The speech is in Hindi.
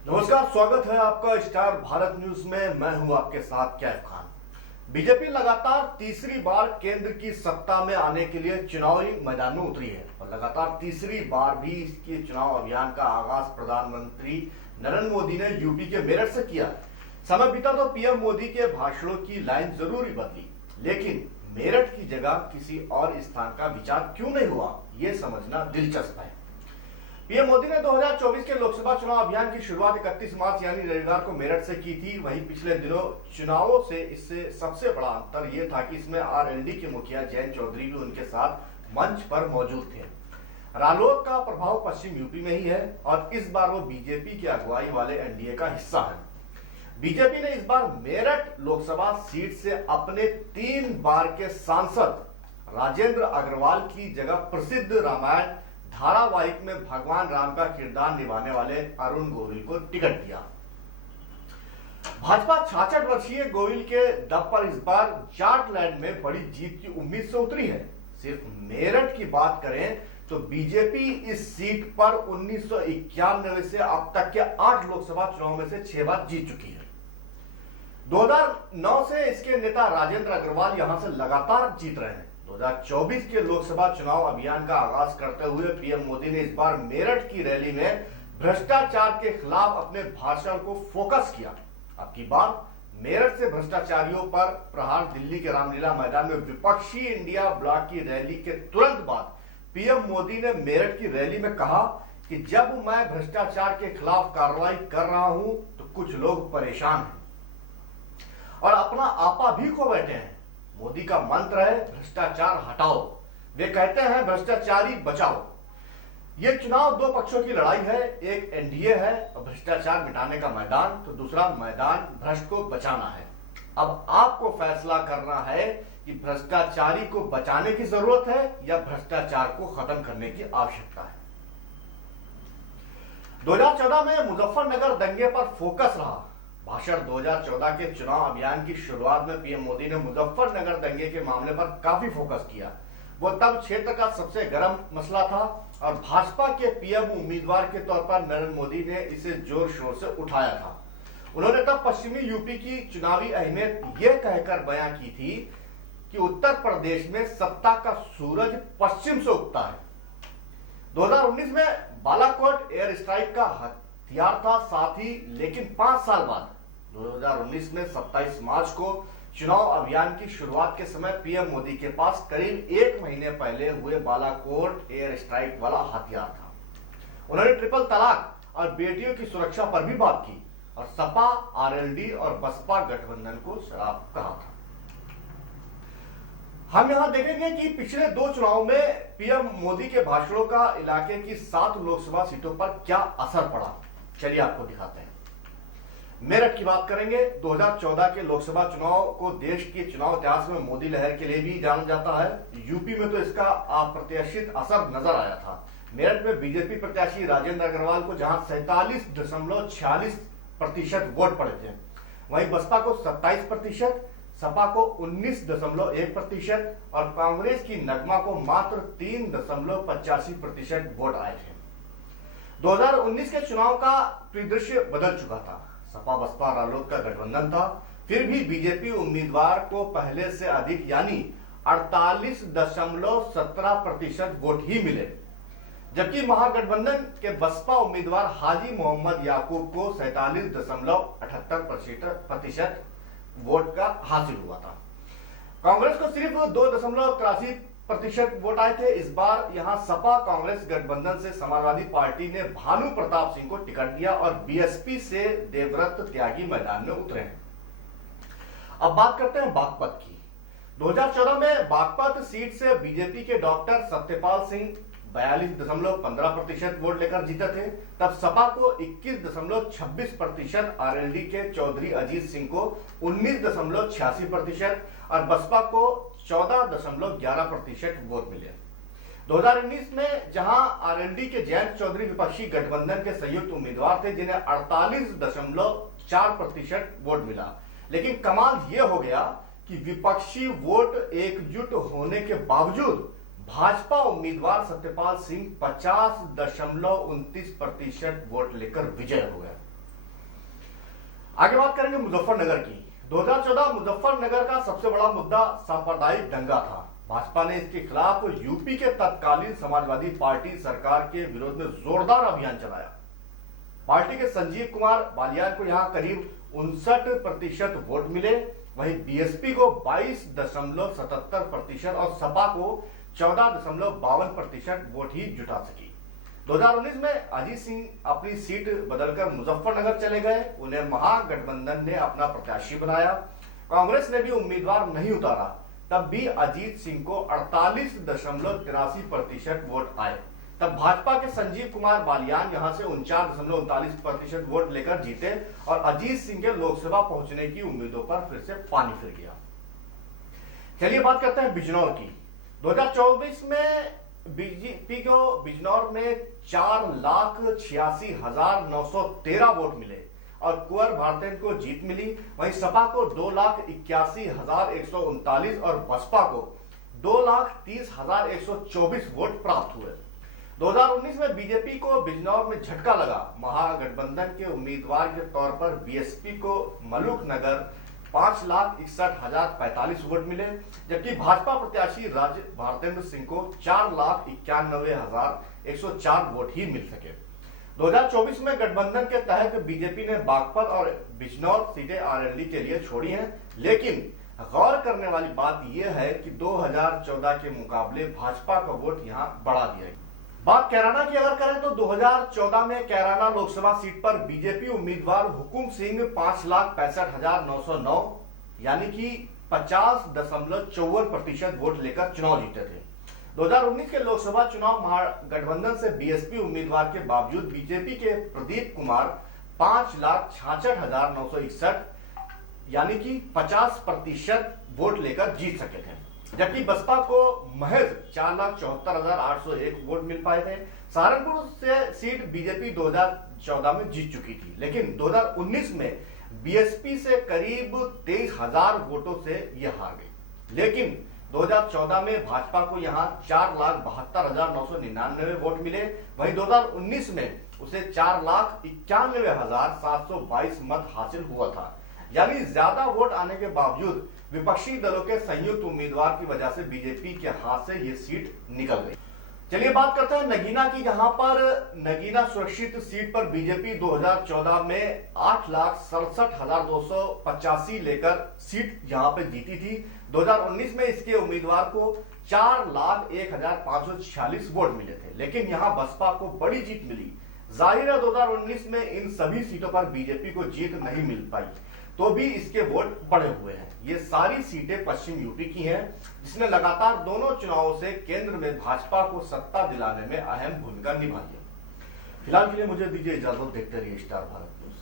नमस्कार, स्वागत है आपका स्टार भारत न्यूज में। मैं हूं आपके साथ कैफ खान। बीजेपी लगातार तीसरी बार केंद्र की सत्ता में आने के लिए चुनावी मैदान में उतरी है और लगातार तीसरी बार भी इसके चुनाव अभियान का आगाज प्रधानमंत्री नरेंद्र मोदी ने यूपी के मेरठ से किया। समय बीता तो पीएम मोदी के भाषणों की लाइन जरूरी बदली, लेकिन मेरठ की जगह किसी और स्थान का विचार क्यों नहीं हुआ, ये समझना दिलचस्प है। पीएम मोदी ने 2024 के लोकसभा चुनाव अभियान की शुरुआत 31 मार्च यानी रविवार को मेरठ से की थी। वहीं पिछले दिनों चुनावों से इससे सबसे बड़ा अंतर यह था कि इसमें आरएलडी के मुखिया जयंत चौधरी भी उनके साथ मंच पर मौजूद थे। रालोद का प्रभाव पश्चिम यूपी में ही है और इस बार वो बीजेपी की अगुवाई वाले एनडीए का हिस्सा है। बीजेपी ने इस बार मेरठ लोकसभा सीट से अपने 3 बार के सांसद राजेंद्र अग्रवाल की जगह प्रसिद्ध रामायण धारावाहिक में भगवान राम का किरदार निभाने वाले अरुण गोविल को टिकट दिया। भाजपा 66 वर्षीय गोविल के दम पर इस बार जाटलैंड में बड़ी जीत की उम्मीद से उतरी है। सिर्फ मेरठ की बात करें तो बीजेपी इस सीट पर 1991 से अब तक के 8 लोकसभा चुनाव में से 6 बार जीत चुकी है। 2009 से इसके नेता राजेंद्र अग्रवाल यहां से लगातार जीत रहे हैं। 2024 के लोकसभा चुनाव अभियान का आगाज करते हुए पीएम मोदी ने इस बार मेरठ की रैली में भ्रष्टाचार के खिलाफ अपने भाषण को फोकस किया। अब की बार मेरठ से भ्रष्टाचारियों पर प्रहार दिल्ली के रामलीला मैदान में विपक्षी इंडिया ब्लॉक की रैली के तुरंत बाद पीएम मोदी ने मेरठ की रैली में कहा कि जब मैं भ्रष्टाचार के खिलाफ कार्रवाई कर रहा हूं तो कुछ लोग परेशान हैं और अपना आपा भी खो बैठे हैं। मोदी का मंत्र है भ्रष्टाचार हटाओ, वे कहते हैं भ्रष्टाचारी बचाओ। ये चुनाव 2 पक्षों की लड़ाई है, एक एनडीए है और भ्रष्टाचार मिटाने का मैदान, तो दूसरा मैदान भ्रष्ट को बचाना है। अब आपको फैसला करना है कि भ्रष्टाचारी को बचाने की जरूरत है या भ्रष्टाचार को खत्म करने की आवश्यकता है। 2014 में मुजफ्फरनगर दंगे पर फोकस रहा। भाषण 2014 के चुनाव अभियान की शुरुआत में पीएम मोदी ने मुजफ्फरनगर दंगे के मामले पर काफी फोकस किया। वो तब क्षेत्र का सबसे गर्म मसला था और भाजपा के पीएम उम्मीदवार के तौर पर नरेंद्र मोदी ने इसे जोर शोर से उठाया था। उन्होंने तब पश्चिमी यूपी की चुनावी अहमियत यह कहकर बयां की थी कि उत्तर प्रदेश में सत्ता का सूरज पश्चिम से उगता है। 2019 में बालाकोट एयर स्ट्राइक का हथियार था साथ ही, लेकिन 5 साल बाद 2019 में 27 मार्च को चुनाव अभियान की शुरुआत के समय पीएम मोदी के पास करीब 1 महीने पहले हुए बालाकोट एयर स्ट्राइक वाला हथियार था। उन्होंने ट्रिपल तलाक और बेटियों की सुरक्षा पर भी बात की और सपा, आरएलडी और बसपा गठबंधन को शराब कहा था। हम यहां देखेंगे कि पिछले 2 चुनाव में पीएम मोदी के भाषणों का इलाके की 7 लोकसभा सीटों पर क्या असर पड़ा, चलिए आपको दिखाते हैं। मेरठ की बात करेंगे। 2014 के लोकसभा चुनाव को देश के चुनाव इतिहास में मोदी लहर के लिए भी जाना जाता है। यूपी में तो इसका अप्रत्याशित असर नजर आया था। मेरठ में बीजेपी प्रत्याशी राजेंद्र अग्रवाल को जहां 47.46% वोट पड़े थे, वहीं बसपा को 27%, सपा को 19.1% और कांग्रेस की नगमा को मात्र 3.85% वोट आए थे। 2019 के चुनाव का परिदृश्य बदल चुका था। सपा बसपा रालोद का गठबंधन था, फिर भी बीजेपी उम्मीदवार को पहले से अधिक यानी 48.17% वोट ही मिले, जबकि महागठबंधन के बसपा उम्मीदवार हाजी मोहम्मद याकूब को 47.78% वोट का हासिल हुआ था। कांग्रेस को सिर्फ 2.83% वोट आए थे। इस बार यहां सपा कांग्रेस गठबंधन से समाजवादी पार्टी ने भानु प्रताप सिंह को टिकट दिया और बीएसपी से देवव्रत त्यागी मैदान में उतरे हैं। अब बात करते हैं बागपत की। 2014 में बागपत सीट से बीजेपी के डॉक्टर सत्यपाल सिंह 42.15% वोट लेकर जीते थे। तब सपा को 21.26%, आरएलडी के चौधरी अजीत सिंह को 19.86% और बसपा को 14.11% वोट मिले। 2019 में जहां आरएलडी के जयंत चौधरी विपक्षी गठबंधन के संयुक्त उम्मीदवार थे, जिन्हें 48.4% वोट मिला, लेकिन कमाल यह हो गया कि विपक्षी वोट एकजुट होने के बावजूद भाजपा उम्मीदवार सत्यपाल सिंह 50.29% वोट लेकर विजय हो गए। आगे बात करेंगे मुजफ्फरनगर की। 2014 मुजफ्फरनगर का सबसे बड़ा मुद्दा सांप्रदायिक दंगा था। भाजपा ने इसके खिलाफ यूपी के तत्कालीन समाजवादी पार्टी सरकार के विरोध में जोरदार अभियान चलाया। पार्टी के संजीव कुमार बालियान को यहां करीब 59% वोट मिले, वहीं बीएसपी को 22.77% और सपा को 14.52% वोट ही जुटा सकी। 2019 में अजीत सिंह अपनी सीट बदलकर मुजफ्फरनगर चले गए। उन्हें महागठबंधन ने अपना प्रत्याशी बनाया। कांग्रेस ने भी उम्मीदवार नहीं उतारा, तब भी अजीत सिंह को 48.83% वोट आए। तब भाजपा के संजीव कुमार बालियान यहां से 49.39% वोट लेकर जीते और अजीत सिंह के लोकसभा पहुंचने की उम्मीदों पर फिर से पानी फिर गया। चलिए बात करते हैं बिजनौर की। 2024 में बीजेपी को बिजनौर में 4,86,913 वोट मिले और कुंवर भारतेंद्र को जीत मिली। वहीं सपा को 2,81,139 और बसपा को 2,30,124 वोट प्राप्त हुए। 2019 में बीजेपी को बिजनौर में झटका लगा। महागठबंधन के उम्मीदवार के तौर पर बीएसपी को मलूकनगर 5,61,045 वोट मिले, जबकि भाजपा प्रत्याशी राज भारतेंद्र सिंह को 4,91,104 वोट ही मिल सके। 2024 में गठबंधन के तहत बीजेपी ने बागपत और बिजनौर सीटें आरएलडी के लिए छोड़ी हैं, लेकिन गौर करने वाली बात यह है कि 2014 के मुकाबले भाजपा का वोट यहां बढ़ा दिया गया। बात कैराना की अगर करें तो 2014 में कैराना लोकसभा सीट पर बीजेपी उम्मीदवार हुकुम सिंह 5,65,909 यानी कि 50.54% वोट लेकर चुनाव जीते थे। 2019 के लोकसभा चुनाव महागठबंधन से बीएसपी उम्मीदवार के बावजूद बीजेपी के प्रदीप कुमार 5,66,961 यानी कि 50% वोट लेकर जीत सके थे, जबकि बसपा को महज 4,74,801 वोट मिल पाए थे। सहारनपुर से सीट बीजेपी 2014 में जीत चुकी थी, लेकिन 2019 में बीएसपी से करीब 23,000 वोटों से यह हार गई। लेकिन 2014 में भाजपा को यहां 4,72,999 वोट मिले, वहीं 2019 में उसे 4,91,722 मत हासिल हुआ था। यानी ज्यादा वोट आने के बावजूद विपक्षी दलों के संयुक्त उम्मीदवार की वजह से बीजेपी के हाथ से ये सीट निकल गई। चलिए बात करते हैं नगीना की, जहां पर नगीना सुरक्षित सीट पर बीजेपी 2014 में 8,67,285 लेकर सीट यहां पर जीती थी। 2019 में इसके उम्मीदवार को 4,01,546 वोट मिले थे, लेकिन यहां बसपा को बड़ी जीत मिली। जाहिर है 2019 में इन सभी सीटों पर बीजेपी को जीत नहीं मिल पाई, तो भी इसके वोट बढ़े हुए हैं। ये सारी सीटें पश्चिम यूपी की हैं, जिसने लगातार दोनों चुनावों से केंद्र में भाजपा को सत्ता दिलाने में अहम भूमिका निभाई है। फिलहाल के लिए मुझे दीजिए इजाजत, देखते रहिए स्टार भारत न्यूज।